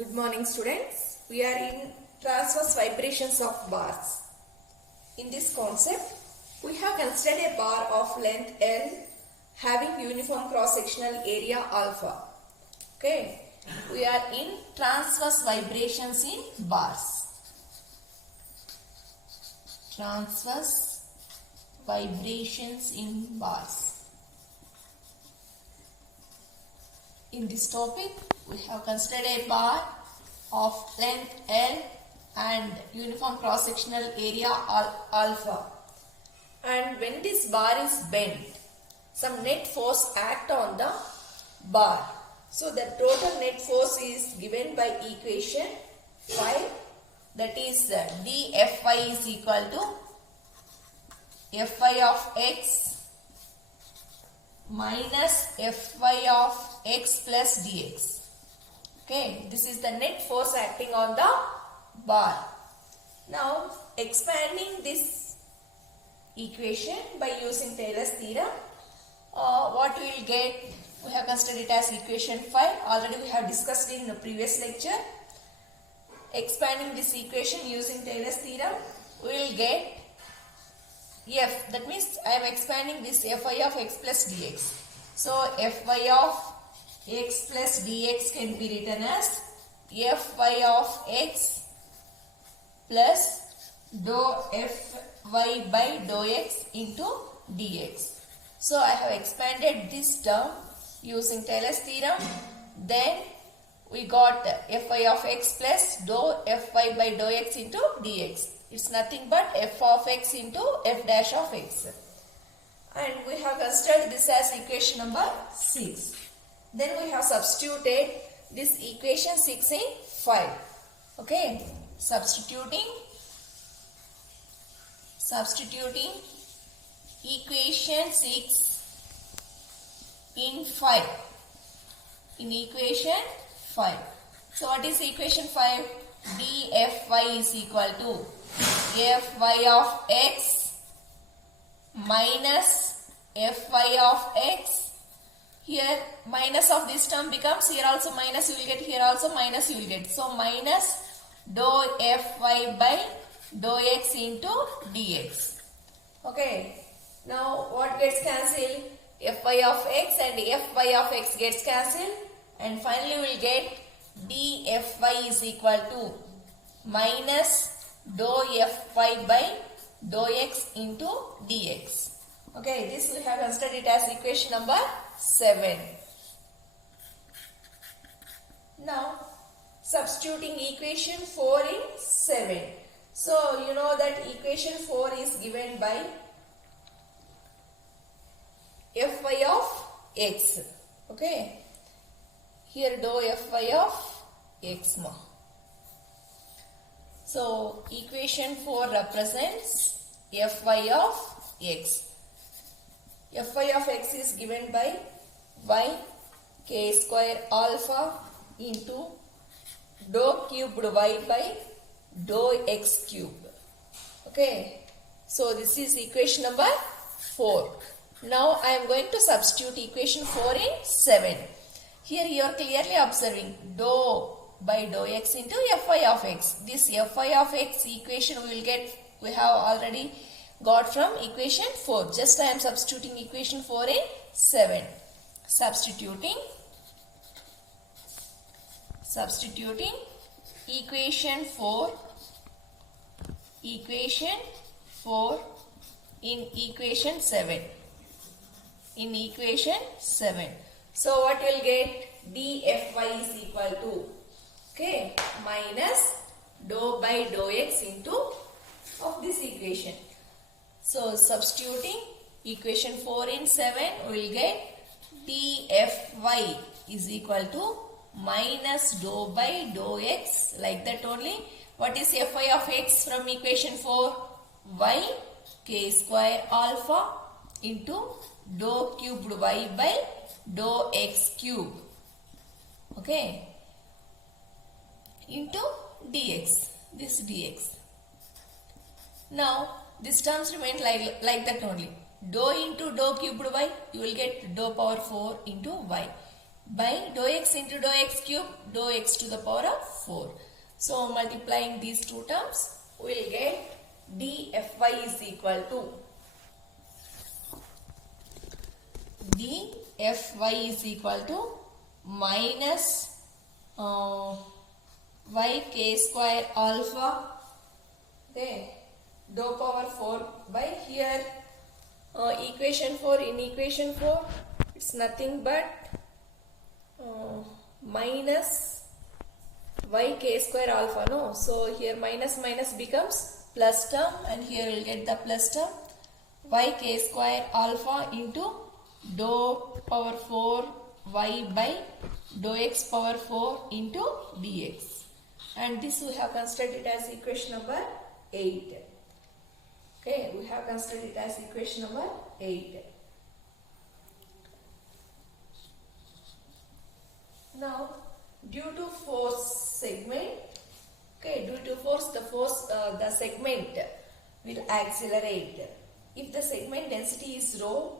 Good morning, students. We are in transverse vibrations of bars. In this concept, we have considered a bar of length L having uniform cross-sectional area alpha. Okay. We are in transverse vibrations in bars. Transverse vibrations in bars. In this topic, we have considered a bar of length L and uniform cross-sectional area alpha. And when this bar is bent, some net force act on the bar. So the total net force is given by equation 5, that is dFy is equal to Fy of x minus Fy of x plus dx. Okay, this is the net force acting on the bar. Now, expanding this equation by using Taylor's theorem, what we will get, we have considered it as equation 5. Already we have discussed in the previous lecture. Expanding this equation using Taylor's theorem, we will get f. That means I am expanding this Fy of x plus dx. So, Fy of x plus dx can be written as Fy of x plus dou Fy by dou x into dx. So, I have expanded this term using Taylor's theorem. Then, we got Fy of x plus dou Fy by dou x into dx. It's nothing but f of x into f dash of x. And we have considered this as equation number 6. Then we have substituted this equation 6 in 5. Okay. Substituting equation 6 in 5. In equation 5. So what is equation 5? dFy is equal to Fy of x minus Fy of x. Here minus of this term becomes, here also minus you will get, here also minus you will get. So minus dou Fy by dou x into dx. Okay. Now what gets cancelled? Fy of x and Fy of x gets cancelled. And finally we will get dFy is equal to minus dou Fy by dou x into dx. Okay, this we have considered it as equation number 7. Now, substituting equation 4 in 7. So, you know that equation 4 is given by Fy of x. Okay. Here dou Fy of x more. So, equation 4 represents Fy of x. Fy of x is given by y k square alpha into dou cubed y by dou x cubed. Okay. So, this is equation number 4. Now, I am going to substitute equation 4 in 7. Here you are clearly observing dou by dou x into Fy of x. This Fy of x equation we have already got from equation 4. Just I am substituting equation 4 in 7. Substituting equation 4 in equation 7. In equation 7. So what you will get? dFy is equal to, okay, minus dou by dou x into of this equation. So substituting equation 4 in 7, we will get dFy is equal to minus dou by dou x, like that only. What is Fy of x from equation 4? Y k square alpha into dou cubed y by dou x cube. Okay. Into dx. This dx. Now, these terms remain like that only. Dou into dou cubed y, you will get dou power 4 into y. by dou x into dou x cube, dou x to the power of 4. So multiplying these two terms, we will get dfy is equal to minus y square alpha, okay, dou power 4 by here equation 4, in equation 4 it's nothing but minus y square alpha, no, so here minus minus becomes plus term and here we will get the plus term, y square alpha into dou power 4 y by dou x power 4 into dx, and this we have considered it as equation number 8. Okay, we have considered it as equation number 8. Now, due to force segment, okay, due to force, the segment will accelerate. If the segment density is rho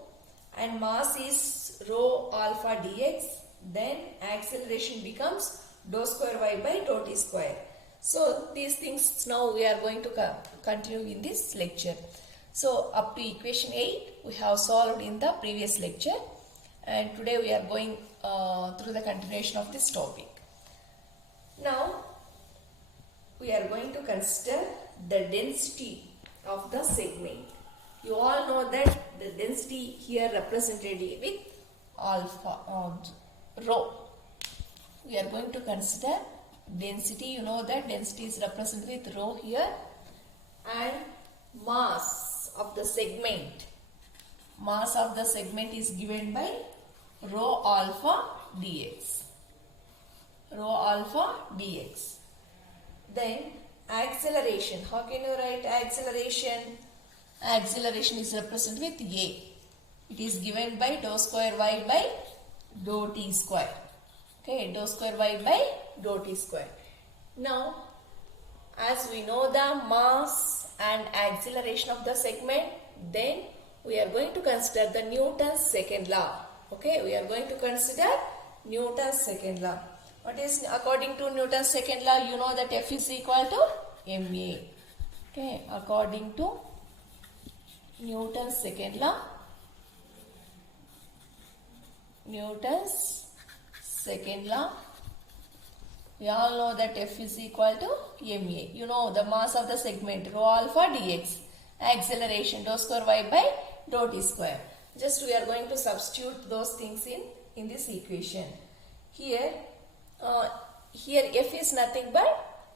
and mass is rho alpha dx, then acceleration becomes dou square y by dou t square. So these things now we are going to continue in this lecture. So up to equation 8 we have solved in the previous lecture, and today we are going through the continuation of this topic. Now we are going to consider the density of the segment. You all know that the density here represented with alpha rho. We are going to consider density. You know that density is represented with rho here, and mass of the segment. Mass of the segment is given by rho alpha dx. Rho alpha dx. Then acceleration. How can you write acceleration? Acceleration is represented with a. It is given by dou square y by dou t square. Okay, dou square y by dou t square. Now, as we know the mass and acceleration of the segment, then we are going to consider the Newton's second law. Okay, we are going to consider Newton's second law. What is, according to Newton's second law, you know that F is equal to ma. Okay, according to Newton's second law, we all know that F is equal to ma. You know the mass of the segment rho alpha dx, acceleration dou square y by dou t square. Just we are going to substitute those things in this equation. Here F is nothing but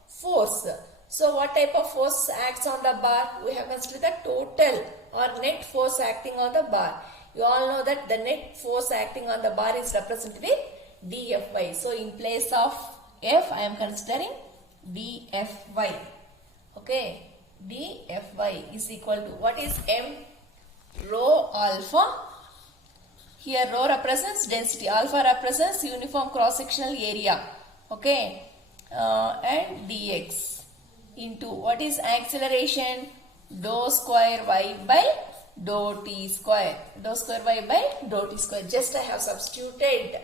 force. So what type of force acts on the bar? We have considered the total or net force acting on the bar. You all know that the net force acting on the bar is represented with dFy. So in place of F, I am considering dFy. Okay, dFy is equal to, what is m? Rho alpha. Here rho represents density, alpha represents uniform cross-sectional area. Okay, and dx into, what is acceleration? Dou square y by dou t square. Dou square y by dou t square. Just I have substituted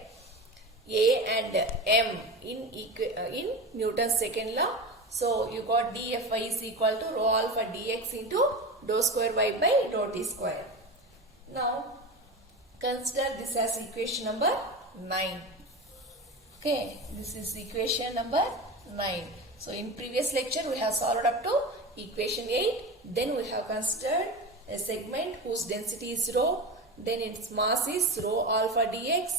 a and m in Newton's second law. So you got dFy is equal to rho alpha dx into dou square y by dou t square. Now consider this as equation number 9. Okay, this is equation number 9. So in previous lecture we have solved up to equation 8. Then we have considered a segment whose density is rho, then its mass is rho alpha dx,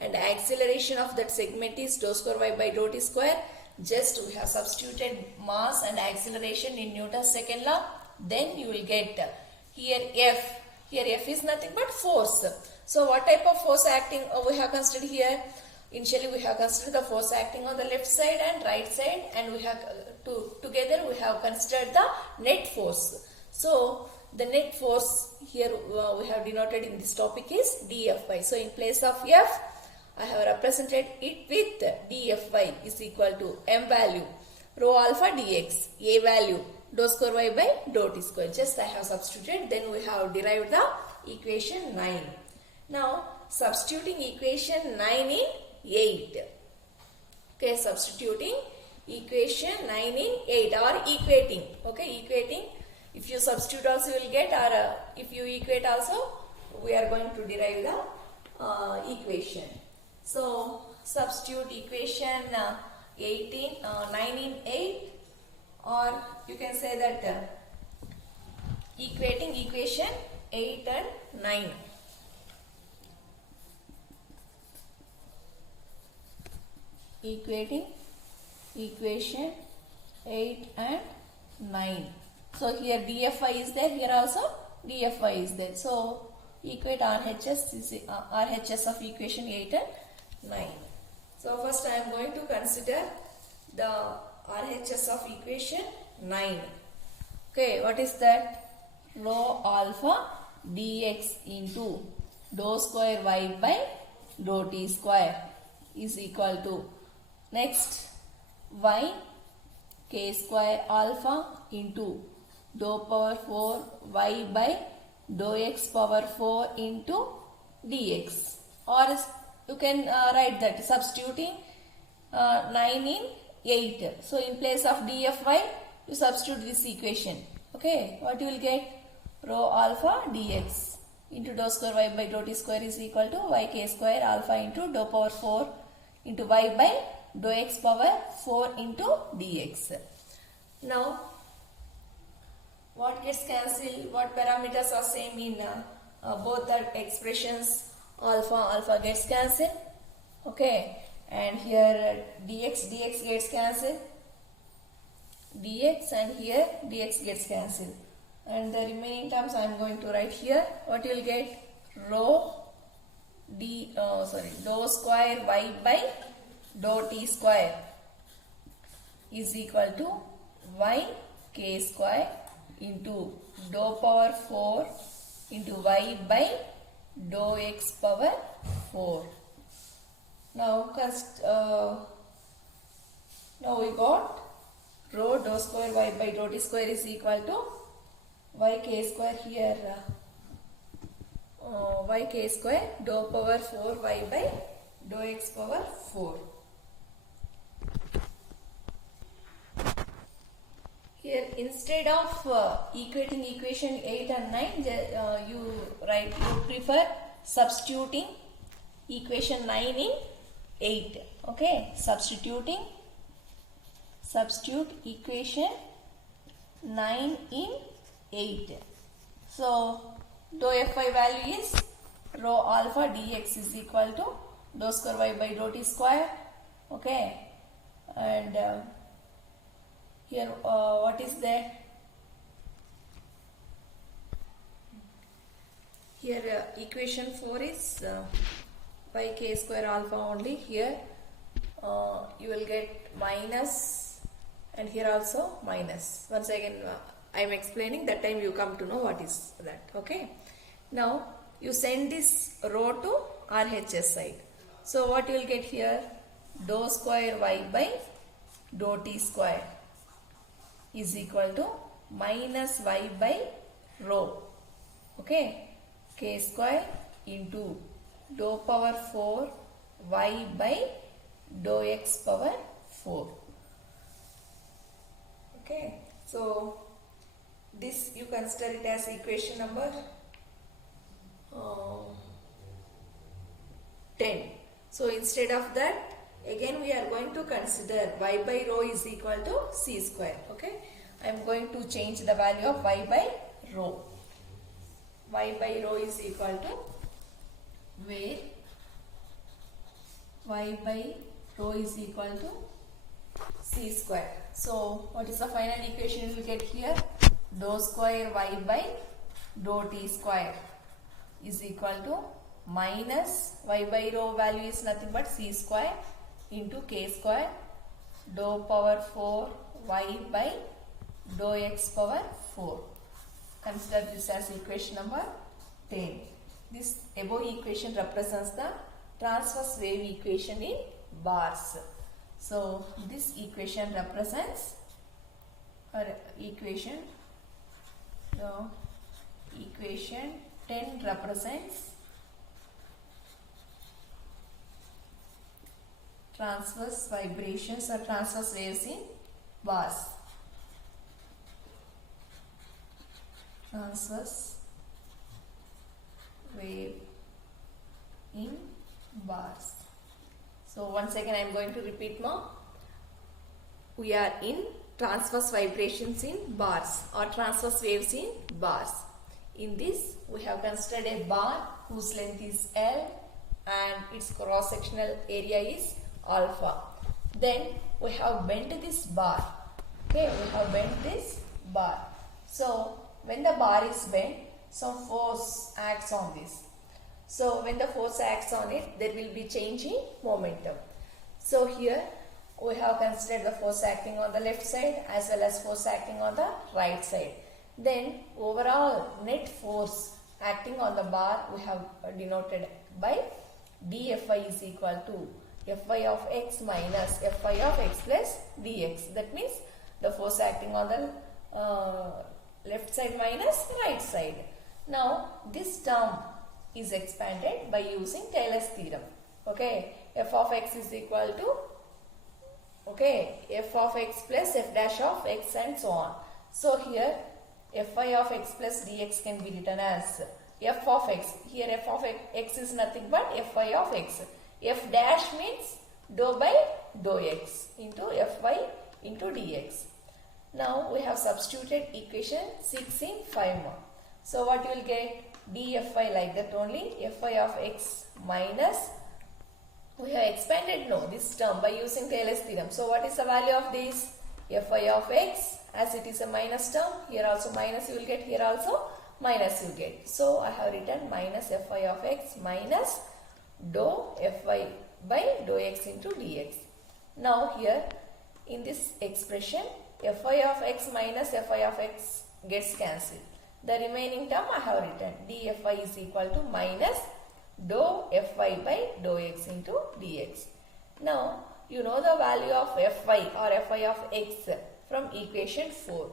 and acceleration of that segment is dou square y by dou t square. Just we have substituted mass and acceleration in Newton's second law. Then you will get here F. Here F is nothing but force. So what type of force acting we have considered here? Initially we have considered the force acting on the left side and right side, and we have together we have considered the net force. So the net force here we have denoted in this topic is dFy. So in place of F, I have represented it with dFy is equal to m value rho alpha dx, a value dou square y by dou t square. Just I have substituted, then we have derived the equation 9. Now substituting equation 9 in 8. Okay, substituting equation 9 in 8 or equating. Okay, equating. If you substitute also you will get, or if you equate also, we are going to derive the equation. So substitute equation 9 in 8, or you can say that equating equation 8 and 9. Equating equation 8 and 9. So here dFi is there, here also dFi is there. So equate RHS of equation 8 and 9. So first I am going to consider the RHS of equation 9. Okay, what is that? Rho alpha dx into dou square y by dou t square is equal to, next, y k square alpha into dou power 4 y by dou x power 4 into dx. Or you can write that substituting 9 in 8. So in place of dfy, you substitute this equation. Okay, what you will get? Rho alpha dx into dou square y by dou t square is equal to y k square alpha into dou power 4 into y by dou x power 4 into dx. Now, what gets cancelled? What parameters are same in both the expressions? Alpha gets cancelled. Okay, and here dx gets cancelled. Dx and here dx gets cancelled. And the remaining terms I am going to write here. What you will get? Rho dou square y by dou t square is equal to y k square into dou power 4 into y by dou x power 4. Now we got rho dou square y by dou t square is equal to y k square here, y k square dou power 4 y by dou x power 4. Here instead of equating equation 8 and 9, you prefer substituting equation 9 in 8. Okay, substitute equation 9 in 8. So dou Fi value is rho alpha dx is equal to dou square y by dou t square. Okay, and here what is that? Here equation 4 is y k square alpha only. Here you will get minus, and here also minus. Once again I am explaining, that time you come to know what is that. Okay, now you send this row to RHS side. So what you will get here? Dou square y by dou t square is equal to minus y by rho. Okay, k square into dou power 4 y by dou x power 4. Okay, so this you consider it as equation number 10. So instead of that, again we are going to consider y by rho is equal to c square. Okay, I am going to change the value of y by rho. Y by rho is equal to, where y by rho is equal to c square. So what is the final equation you will get here? Dou square y by dou t square is equal to minus y by rho value is nothing but c square into k square dou power 4 y by dou x power 4. Consider this as equation number 10. This above equation represents the transverse wave equation in bars. So this equation represents, or equation 10 represents transverse vibrations or transverse waves in bars. Transverse wave in bars. So once again I am going to repeat more. We are in transverse vibrations in bars or transverse waves in bars. In this we have considered a bar whose length is L and its cross sectional area is alpha. Then we have bent this bar. Okay, we have bent this bar. So when the bar is bent, some force acts on this. So when the force acts on it, there will be change in momentum. So here we have considered the force acting on the left side as well as force acting on the right side. Then overall net force acting on the bar we have denoted by dFi is equal to Fy of x minus Fy of x plus dx. That means the force acting on the left side minus right side. Now this term is expanded by using Taylor's theorem. Okay, f of x is equal to, okay, f of x plus f dash of x and so on. So here Fy of x plus dx can be written as f of x. Here f of x is nothing but Fy of x. F dash means dou by dou x into Fy into dx. Now we have substituted equation 6 in 5 more. So what you will get? dFy like that only. Fy of x minus, we have expanded this term by using Taylor's theorem. So what is the value of this? Fy of x, as it is a minus term, here also minus you will get, here also minus you get. So I have written minus Fy of x minus dou Fy by dou x into dx. Now here in this expression, Fy of x minus Fy of x gets cancelled. The remaining term I have written dFy is equal to minus dou Fy by dou x into dx. Now you know the value of Fy or Fy of x from equation 4.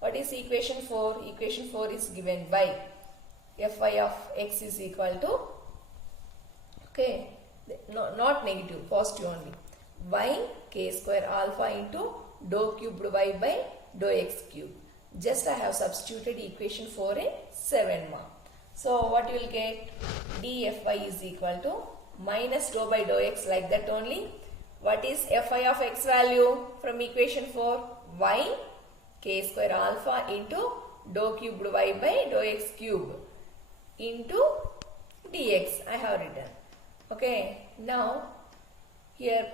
What is equation 4? Equation 4 is given by Fy of x is equal to, okay, no, not negative, positive only, y k square alpha into dou cubed y by dou x cubed. Just I have substituted equation 4 in 7 mark. So what you will get? dFy is equal to minus dou by dou x like that only. What is Fy of x value from equation 4? Y k square alpha into dou cubed y by dou x cube into dx I have written. Okay, now here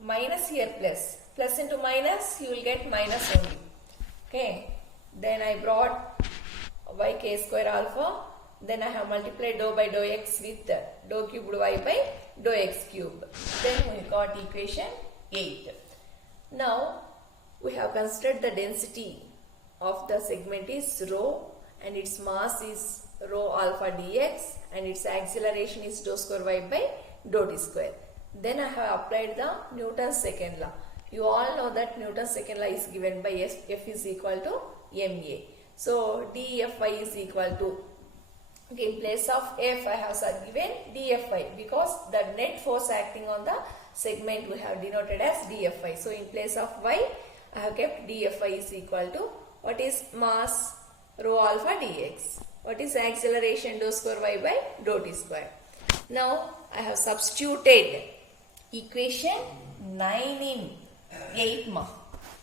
minus, here plus. Plus into minus you will get minus only. Okay, then I brought y k square alpha, then I have multiplied dou by dou x with dou cubed y by dou x cube. Then we got equation 8. Now we have considered the density of the segment is rho and its mass is rho alpha dx and its acceleration is dou square y by dou t square. Then I have applied the Newton's second law. You all know that Newton's second law is given by F is equal to ma. So dFy is equal to, okay, in place of F I have given dFy because the net force acting on the segment we have denoted as dFy. So in place of y I have kept dFy is equal to, what is mass? Rho alpha dx. What is acceleration? Dou square y by dou t square. Now I have substituted equation 9 in 8 mark.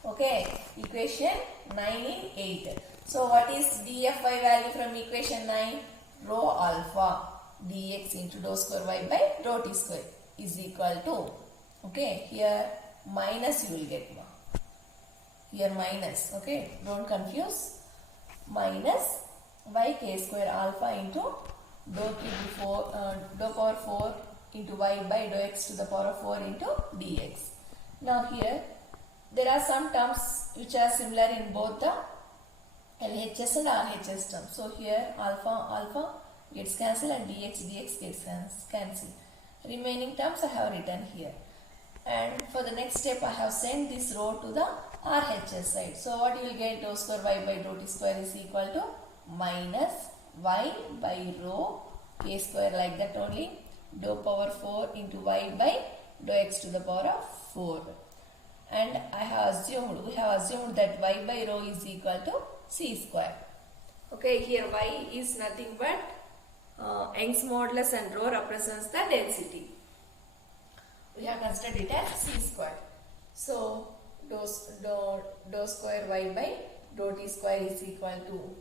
Okay, equation 9 in 8. So what is dFy value from equation 9? Rho alpha dx into dou square y by dou t square is equal to, okay, here minus you will get, here minus, okay, don't confuse, minus y k square alpha into dou power 4 into y by dou x to the power of 4 into dx. Now here there are some terms which are similar in both the LHS and RHS terms. So here alpha gets cancelled and dx gets cancelled. Remaining terms I have written here. And for the next step I have sent this row to the RHS side. So what you will get? Dou square y by dou t square is equal to minus y by rho k square like that only, dou power 4 into y by dou x to the power of 4. And we have assumed that y by rho is equal to c square. Okay, here y is nothing but Young's modulus and rho represents the density. We have considered it as c square. So dou square y by dou t square is equal to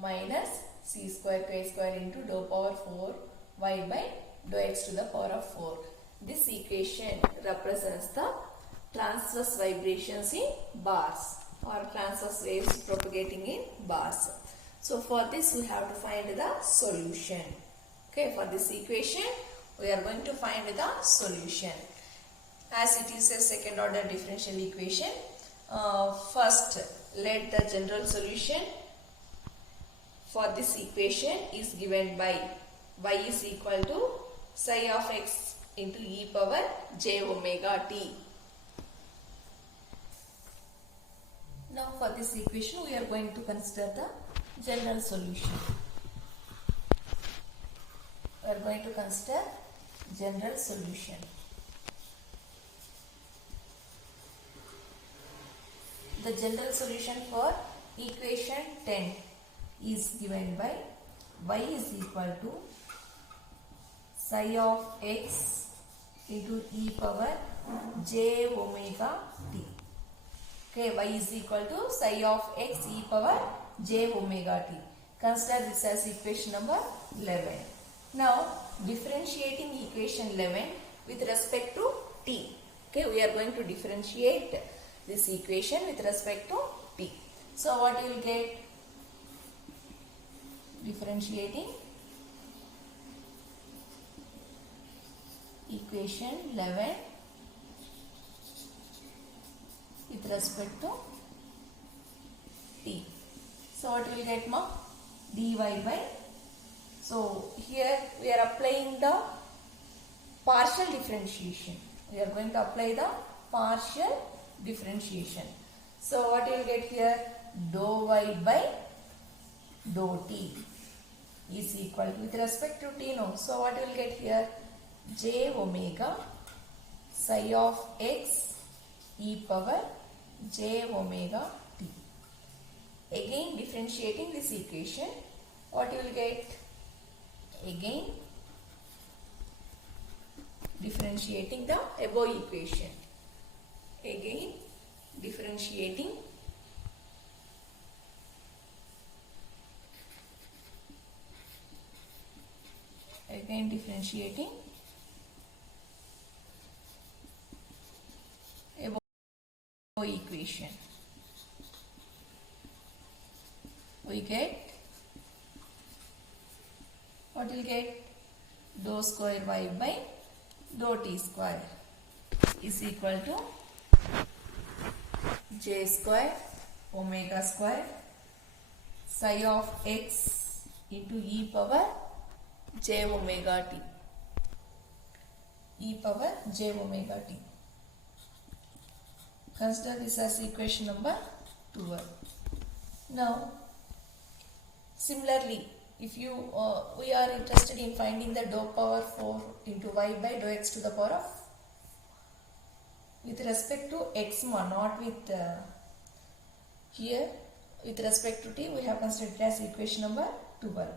minus c square k square into dou power 4 y by dou x to the power of 4. This equation represents the transverse vibrations in bars or transverse waves propagating in bars. So for this we have to find the solution. Okay, for this equation we are going to find the solution. As it is a second order differential equation, first let the general solution for this equation is given by y is equal to psi of x into e power j omega t. Now for this equation we are going to consider the general solution. We are going to consider general solution. The general solution for equation 10 is given by y is equal to psi of x into e power j omega t. Okay, y is equal to psi of x e power j omega t. Consider this as equation number 11. Now differentiating equation 11 with respect to t. Okay, we are going to differentiate this equation with respect to t. So what you will get? Differentiating equation 11 with respect to t. So what you will get, ma? dy by. So here we are applying the partial differentiation. We are going to apply the partial differentiation. So what you will get here? Dou y by dou t is equal to, with respect to t, no. So what you will get here? J omega psi of x e power j omega t. Again differentiating this equation, what you will get? Again differentiating the above equation. Again differentiating above equation. We get, what will get? Dou square y by dou t square is equal to j square omega square psi of x into e power j omega t. E power j omega t. Consider this as equation number 12. Now similarly, if you we are interested in finding the dou power 4 into y by dou x to the power of, with respect to x, not with here with respect to t, we have considered it as equation number 12.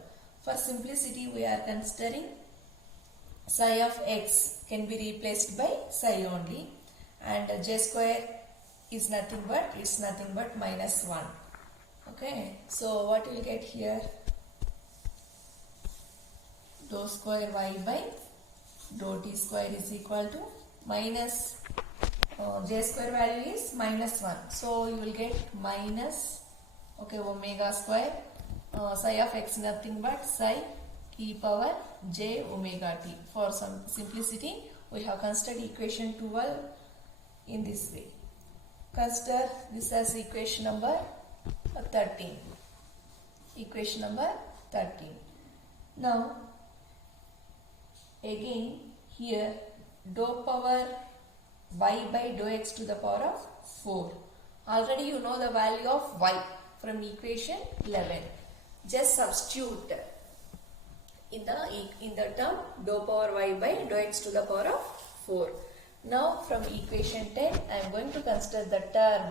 For simplicity we are considering psi of x can be replaced by psi only, and j square is nothing but minus 1. Okay, so what you will get here? Dou square y by dou t square is equal to minus j square value is minus 1. So you will get minus, okay, omega square psi of x nothing but psi e power j omega t. For some simplicity we have considered equation 12 in this way. Consider this as equation number 13. Equation number 13. Now again here dou power y by dou x to the power of 4. Already you know the value of y from equation 11. Just substitute in the term dou power y by dou x to the power of 4. Now from equation 10, I am going to consider the term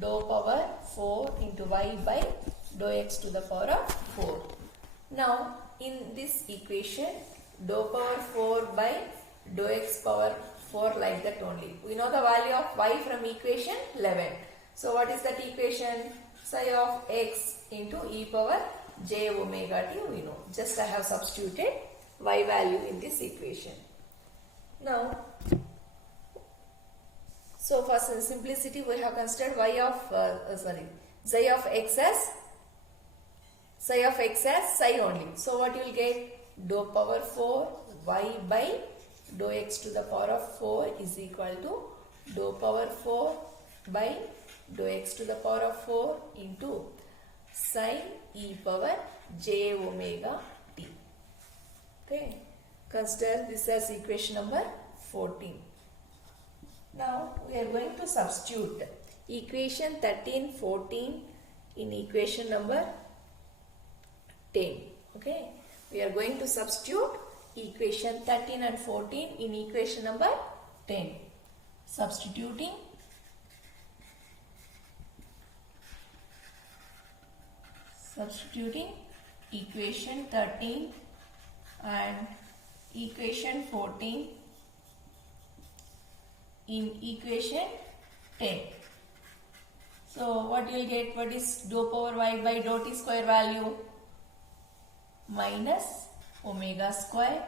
dou power 4 into y by dou x to the power of 4. Now in this equation, dou power 4 by dou x power 4 like that only. We know the value of y from equation 11. So what is that equation? Psi of x into e power j omega t we know. Just I have substituted y value in this equation. Now, so for simplicity we have considered xi of x as psi only. So what you will get? Dou power 4 y by dou x to the power of 4 is equal to dou power 4 by dou x to the power of 4 into sin e power j omega t. Okay, consider this as equation number 14. Now we are going to substitute equation 13, 14 in equation number 10. Okay, we are going to substitute equation 13 and 14 in equation number 10. Substituting equation 13 and equation 14 in equation 10. So what you will get? What is dou power y by dou t square value? Minus omega square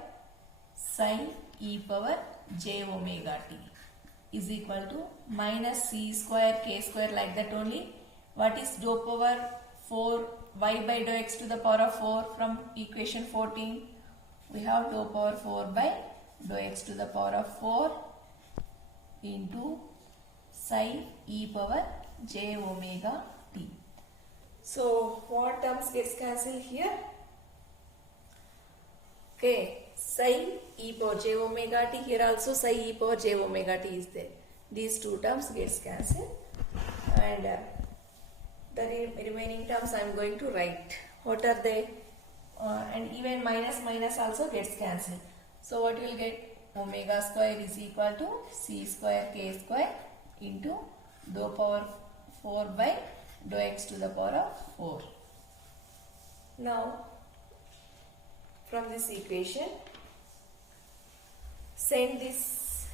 sin e power j omega t is equal to minus c square k square like that only. What is dou power 4 y by dou x to the power of 4 from equation 14? We have dou power 4 by dou x to the power of 4 into psi e power j omega t. So what terms gets cancelled here? Okay, psi e power j omega t, here also psi e power j omega t is there. These two terms gets cancelled, and the remaining terms I am going to write. What are they? And even minus also gets cancelled. So what you will get? Omega square is equal to c square k square into dou power 4 by dou x to the power of 4. Now from this equation, send this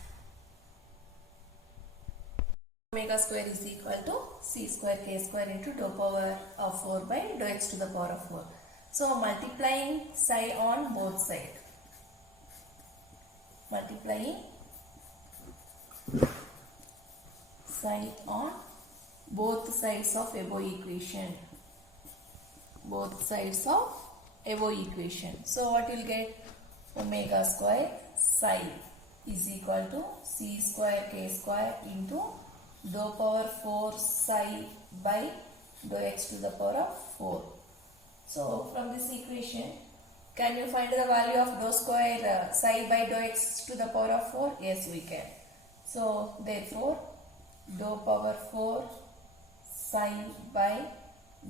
omega square is equal to c square k square into dou power of 4 by dou x to the power of 4. So multiplying psi on both sides. Multiplying psi on both sides of above equation. Both sides of above equation. So what you will get? Omega square psi is equal to c square k square into dou power 4 psi by dou x to the power of 4. So from this equation, can you find the value of dou square psi by dou x to the power of 4? Yes, we can. So therefore, dou power 4 psi by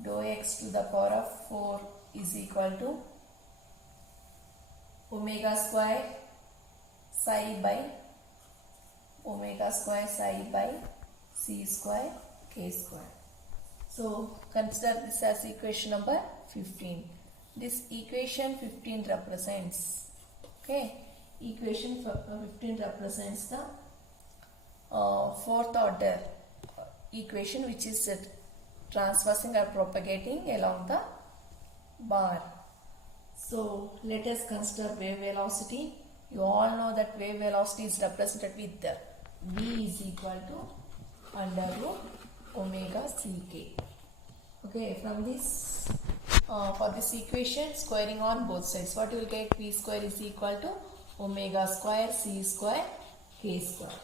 dou x to the power of 4 is equal to omega square psi by c square k square. So consider this as equation number 15. This equation 15 represents, okay, equation 15 represents the fourth order equation which is transversing or propagating along the bar. So let us consider wave velocity. You all know that wave velocity is represented with the v is equal to under root omega ck. Okay, from this for this equation, squaring on both sides, what you will get? V square is equal to omega square c square k square.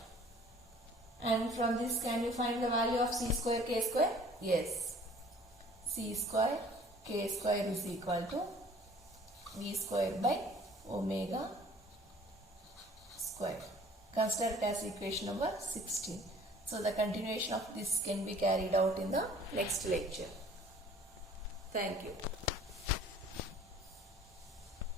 And from this, can you find the value of c square k square? Yes. C square k square is equal to v square by omega square. Consider it as equation number 16. So the continuation of this can be carried out in the next lecture. Thank you.